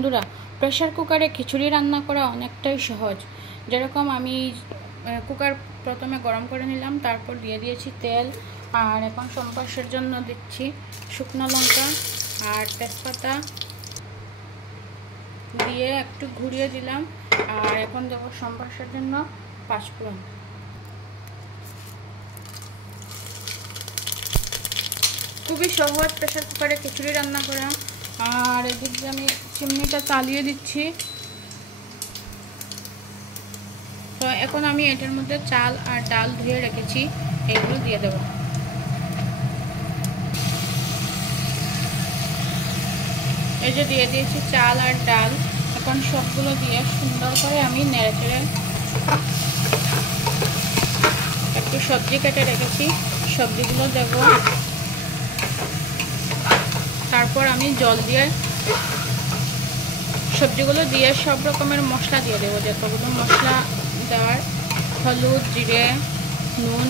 বন্ধুরা, প্রেসার কুকারে খিচুড়ি রান্না করা অনেকটাই সহজ। যেরকম আমি কুকার প্রথমে গরম করে নিলাম, তারপর দিয়ে দিয়েছি তেল, আর এখন সম্পাসের জন্য দিচ্ছি শুকনো লঙ্কা আর তেজপাতা দিয়ে একটু ঘুরিয়ে দিলাম। আর এখন দেবো সম্পাসের জন্য পাঁচফোড়ন। খুবই সহজ প্রেসার কুকারে খিচুড়ি রান্না করা। আর এদিকে আমি চিমনিটা চালিয়ে দিচ্ছি। তো এখন আমি এটার মধ্যে চাল আর ডাল ধুয়ে রেখেছি, এগুলো দিয়ে দেব। এই যে দিয়ে দিয়েছি চাল আর ডাল। এখন সবগুলো দিয়ে সুন্দর করে আমি নেড়েচেড়ে, একটু সবজি কেটে রেখেছি, সবজিগুলো দেব। তারপর আমি জল দিয়ে সবজিগুলো দিয়ে সব রকমের মশলা দিয়ে দেবো, যতগুলো মশলা দেওয়ার, হলুদ, জিরে, নুন,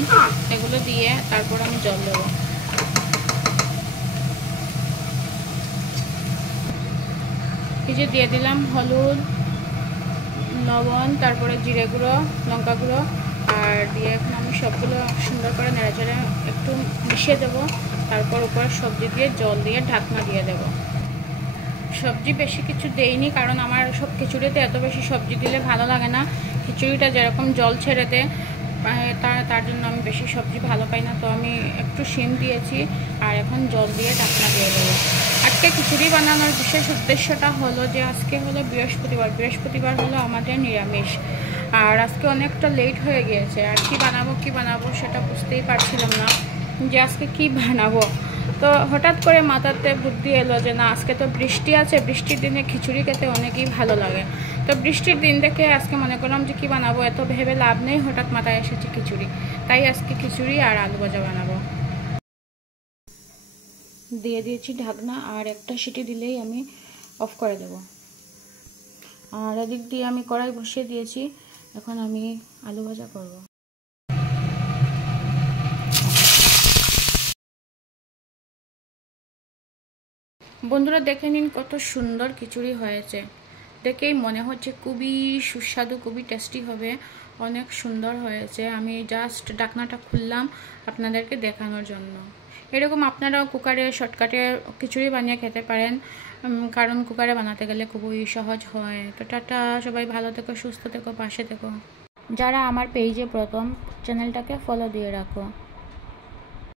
এগুলো দিয়ে তারপর আমি জল দেবো। এই যে দিয়ে দিলাম হলুদ, লবণ, তারপরে জিরে গুঁড়ো, লঙ্কা গুঁড়ো, আর দিয়ে এখন আমি সবগুলো সুন্দর করে নেড়েচেড়ে একটু মিশিয়ে দেবো। তারপর উপরে সবজি দিয়ে জল দিয়ে ঢাকনা দিয়ে দেবো। সবজি বেশি কিছু দেইনি, কারণ আমার সব খিচুড়িতে এত বেশি সবজি দিলে ভালো লাগে না। খিচুড়িটা যেরকম জল ছেড়ে দেয়, তার জন্য আমি বেশি সবজি ভালো পাই না। তো আমি একটু শিম দিয়েছি, আর এখন জল দিয়ে ঢাকনা দিয়ে দেবো। আজকে খিচুড়ি বানানোর বিশেষ উদ্দেশ্যটা হলো যে আজকে হলো বৃহস্পতিবার হলো আমাদের নিরামিষ। আর আজকে অনেকটা লেট হয়ে গিয়েছে, আর কি বানাবো সেটা বুঝতেই পারছিলাম না যে আজকে কি বানাবো। তো হঠাৎ করে মাথাতে বুদ্ধি এলো যে না, আজকে তো বৃষ্টি আছে, বৃষ্টির দিনে খিচুড়ি খেতে অনেকই ভালো লাগে। তো বৃষ্টির দিন দেখে আজকে মনে করলাম যে কি বানাবো, এত ভেবে লাভ নেই, হঠাৎ মাথায় এসেছে খিচুড়ি। তাই আজকে খিচুড়ি আর আলু ভাজা বানাবো। দিয়ে দিয়েছি ঢাকনা, আর একটা সিটি দিলেই আমি অফ করে দেব। আর এদিক দিয়ে আমি কড়াই বসিয়ে দিয়েছি, এখন আমি আলু ভাজা করব। বন্ধুরা দেখে নিন কত সুন্দর খিচুড়ি হয়েছে। দেখেই মনে হচ্ছে খুবই সুস্বাদু, খুবই টেস্টি হবে, অনেক সুন্দর হয়েছে। আমি জাস্ট ঢাকনাটা খুললাম আপনাদেরকে দেখানোর জন্য। এরকম আপনারাও কুকারে শর্টকাটে খিচুড়ি বানিয়ে খেতে পারেন, কারণ কুকারে বানাতে গেলে খুবই সহজ হয়। তো টাটা, সবাই ভালো থেকো, সুস্থ থেকো, পাশে থেকো। যারা আমার পেজে প্রথম, চ্যানেলটাকে ফলো দিয়ে রাখো।